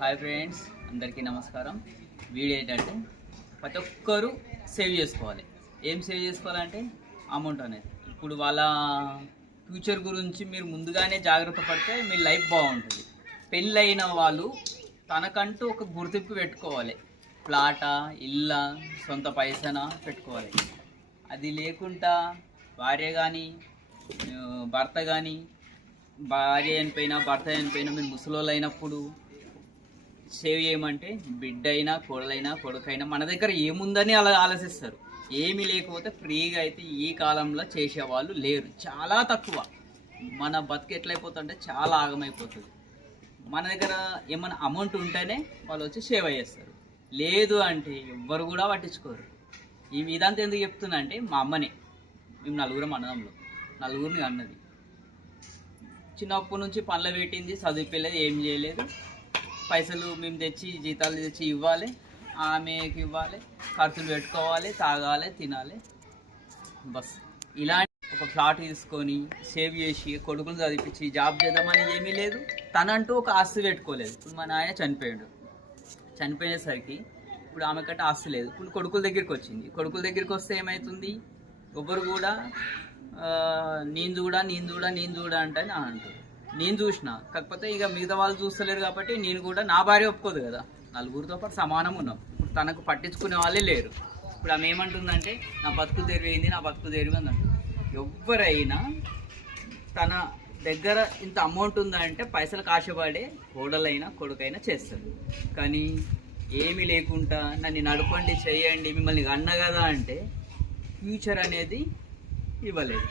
Hi friends అందరికీ నమస్కారం. Video ఏంటంటే ప్రతి ఒక్కరు సేవ్ చేసుకోవాలి. ఏం సేవ్ చేసుకోవాలంటే అమౌంట్ అనేది. ఇప్పుడు వాళ్ళ ఫ్యూచర్ గురించి మీరు ముందుగానే జాగ్రత్త పడితే మీ లైఫ్ బాగుంటుంది. పెళ్ళైన వాళ్ళు తనకంటూ ఒక గుర్తింపు పెట్టుకోవాలి. ప్లాటా ఇల్లా సొంత పైసన పెట్టుకోవాలి. అది లేకుండా భార్య కానీ భర్త కానీ భార్య చనిపోయినా భర్త చనిపోయినా మీరు ముసలోళ్ళు అయినప్పుడు సేవ్ చేయమంటే బిడ్డ అయినా కోడలైనా కొడుకైనా మన దగ్గర ఏముందని అలా ఆలోచిస్తారు. ఏమీ లేకపోతే ఫ్రీగా అయితే ఈ కాలంలో చేసేవాళ్ళు లేరు. చాలా తక్కువ. మన బతుకు ఎట్లయిపోతుందంటే చాలా ఆగమైపోతుంది. మన దగ్గర ఏమైనా అమౌంట్ ఉంటేనే వాళ్ళు వచ్చి సేవ్ చేస్తారు లేదు అంటే ఎవ్వరు కూడా పట్టించుకోరు. ఈ ఇదంతా ఎందుకు చెప్తున్నా అంటే మా అమ్మనే. మేము నలుగురం అన్నదంలో నలుగురిని అన్నది. చిన్నప్పటి నుంచి పనులు పెట్టింది చదివిపోలేదు ఏం చేయలేదు. పైసలు మేము తెచ్చి జీతాలు తెచ్చి ఇవ్వాలి. ఆమెకి ఇవ్వాలి ఖర్చులు పెట్టుకోవాలి తాగాలి తినాలి. బస్. ఇలాంటి ఒక ఫ్లాట్ తీసుకొని సేవ్ చేసి కొడుకులు చదివించి జాబ్ చేద్దామని ఏమీ లేదు. తనంటూ ఒక ఆస్తి పెట్టుకోలేదు. ఇప్పుడు మా నాయన చనిపోయాడు. చనిపోయేసరికి ఇప్పుడు ఆమె కంటే ఆస్తి లేదు. ఇప్పుడు కొడుకుల దగ్గరికి వచ్చింది. కొడుకుల దగ్గరికి వస్తే ఏమవుతుంది ఎవ్వరు కూడా నేను చూడా నేను చూడా నేను చూడా అంటే అని అంటారు నేను చూసిన. కాకపోతే ఇక మిగతా వాళ్ళు చూస్తలేరు కాబట్టి నేను కూడా నా భార్య ఒప్పుకోదు కదా. నలుగురితో పాటు సమానం ఉన్నాం. ఇప్పుడు తనకు పట్టించుకునే వాళ్ళే లేరు. ఇప్పుడు ఆమె ఏమంటుందంటే నా బతుకు తెరివేయింది నా బతుకు తెరివింది అంట ఎవరైనా తన దగ్గర ఇంత అమౌంట్ ఉందంటే పైసలు కాశపడే కోడలైనా కొడుకైనా చేస్తారు. కానీ ఏమీ లేకుండా నన్ను నడపండి చేయండి మిమ్మల్ని అన్న కదా అంటే ఫ్యూచర్ అనేది ఇవ్వలేదు.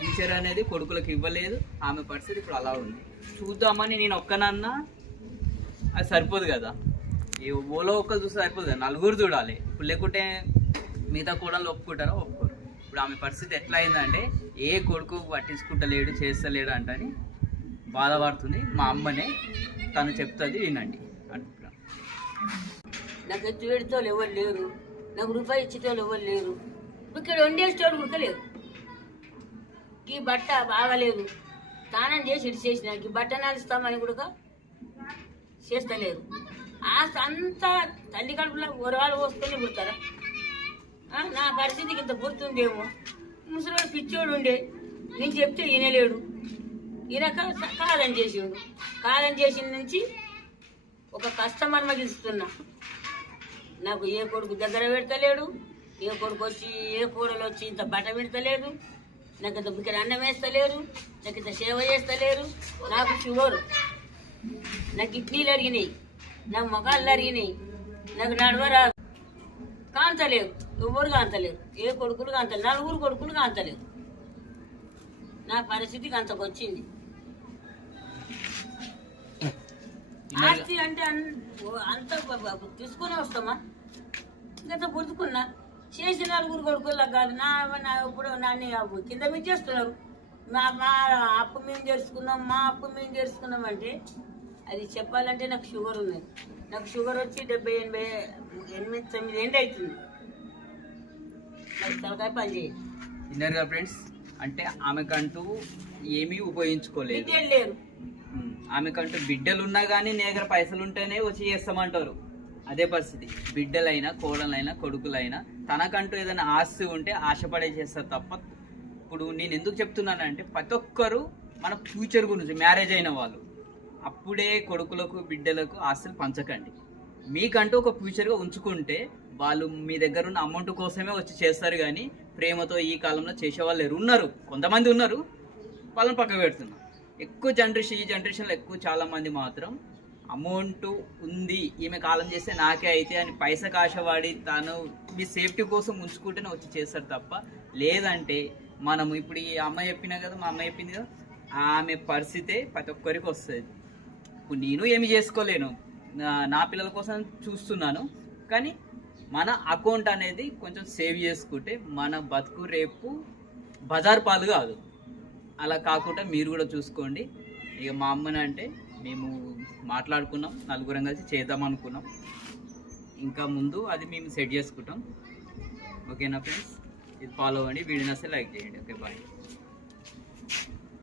ఫ్యూచర్ అనేది కొడుకులకు ఇవ్వలేదు. ఆమె పరిస్థితి ఇప్పుడు అలా ఉంది. చూద్దామని నేను ఒక్కనన్నా అది సరిపోదు కదా. ఏ ఓలో ఒక్కరు చూస్తే సరిపోదు కదా. నలుగురు చూడాలి. ఇప్పుడు లేకుంటే మిగతా కూడా ఒప్పుకుంటారో? ఒప్పుకోరు. ఇప్పుడు ఆమె పరిస్థితి ఎట్లా అయిందంటే ఏ కొడుకు పట్టించుకుంటలేడు చేస్తలేడు అంటని బాధపడుతుంది. మా అమ్మనే తను చెప్తుంది వినండి. అంటున్నాను నాకు ఎత్తు ఎవరు లేరు. నాకు రూపాయి ఇచ్చేటోళ్ళు ఎవరు లేరు. ఇక్కడ వండేసేటోళ్ళు ఉడకలేరు ఈ బట్ట బాగలేదు. స్నానం చేసి ఇటు చేసిన ఈ బట్ట నలుస్తామని కూడా చేస్తలేరు ఆ అంతా తల్లి కడుపులో ఒరవాళ్ళు పోసుకొని పుడతారా? నా పరిస్థితికి ఇంత గుర్తుందేమో. ముసలివాడు పిచ్చోడు ఉండే. నేను చెప్తే వినలేడు. వినక కాలం చేసిండు. కాలం చేసిన నుంచి ఒక కస్టమర్ మగిస్తున్నా నాకు ఏ కొడుకు దగ్గర పెడతలేడు ఏ కొడుకు వచ్చి ఏ కూరలు వచ్చి ఇంత బట్ట పెడతలేదు. నాకు ఇంత ఇక్కడ అన్నం వేస్తలేరు నాకు ఇంత సేవ చేస్తలేరు నాకు షుగర్. నాకు కిడ్నీలు అరిగినాయి నాకు మొగాళ్ళు అరిగినాయి నాకు నడవరా కాంతలేరు ఎవరు కాంతలేరు ఏ కొడుకులు కాంతలేరు నలుగురు కొడుకులు కాంతలేరు నా పరిస్థితికి అంతకు వచ్చింది ఆస్తి అంటే అంత తీసుకొని వస్తామా? ఇంత పుడుతుకున్నా చేసి నలుగురు కొడుకులకు కాదు నా నా ఇప్పుడు నన్ను కింద మీద చేస్తున్నారు. మా మా అప్పు మేము తెరుచుకున్నాం మా అప్పు మేము తెరుచుకున్నాం అంటే అది చెప్పాలంటే నాకు షుగర్ ఉన్నది నాకు షుగర్ వచ్చి డెబ్బై ఎనభై ఎనిమిది తొమ్మిది ఏంటి అవుతుంది. నాకు తలకాయ పని చేయాలి విన్నారుగా ఫ్రెండ్స్? అంటే ఆమెకంటూ ఏమీ ఉపయోగించుకోలేదు. లేరు. ఆమెకంటూ బిడ్డలు ఉన్నా కానీ నీ దగ్గర పైసలు ఉంటేనే వచ్చి చేస్తామంటారు. అదే పరిస్థితి. బిడ్డలైనా కోడలైనా కొడుకులైనా తనకంటూ ఏదైనా ఆస్తి ఉంటే ఆశపడే చేస్తారు తప్ప ఇప్పుడు నేను ఎందుకు చెప్తున్నానంటే ప్రతి ఒక్కరు మన ఫ్యూచర్ గురించి మ్యారేజ్ అయిన వాళ్ళు. అప్పుడే కొడుకులకు బిడ్డలకు ఆస్తులు పంచకండి. మీకంటూ ఒక ఫ్యూచర్గా ఉంచుకుంటే వాళ్ళు మీ దగ్గర ఉన్న అమౌంట్ కోసమే వచ్చి చేస్తారు కానీ ప్రేమతో ఈ కాలంలో చేసేవాళ్ళు లేరు ఉన్నారు? కొంతమంది ఉన్నారు. వాళ్ళని పక్కకు పెడుతున్నారు ఎక్కువ జనరేషన్ ఈ జనరేషన్లో ఎక్కువ చాలామంది మాత్రం అమౌంట్ ఉంది ఈమె కాలం చేస్తే నాకే అయితే అని పైస కాశవాడి తను మీ సేఫ్టీ కోసం ఉంచుకుంటేనే వచ్చి చేస్తారు తప్ప లేదంటే మనం ఇప్పుడు ఈ అమ్మాయి చెప్పినా కదా మా అమ్మాయి చెప్పింది కదా ఆమె పరిస్థితే ప్రతి ఒక్కరికి వస్తుంది. ఇప్పుడు నేను ఏమి చేసుకోలేను. నా- నా పిల్లల కోసం చూస్తున్నాను కానీ మన అకౌంట్ అనేది కొంచెం సేవ్ చేసుకుంటే మన బతుకు రేపు బజార్ పాలు కాదు. అలా కాకుండా మీరు కూడా చూసుకోండి. ఇక మా అమ్మని అంటే మేము మాట్లాడుకున్నాం నలుగురం కలిసి చేద్దాం అనుకున్నాం. ఇంకా ముందు అది మేము సెట్ చేసుకుంటాం. ఓకేనా ఫ్రెండ్స్? ఇది ఫాలో అవ్వండి వీడియోని వస్తే లైక్ చేయండి. Okay bye.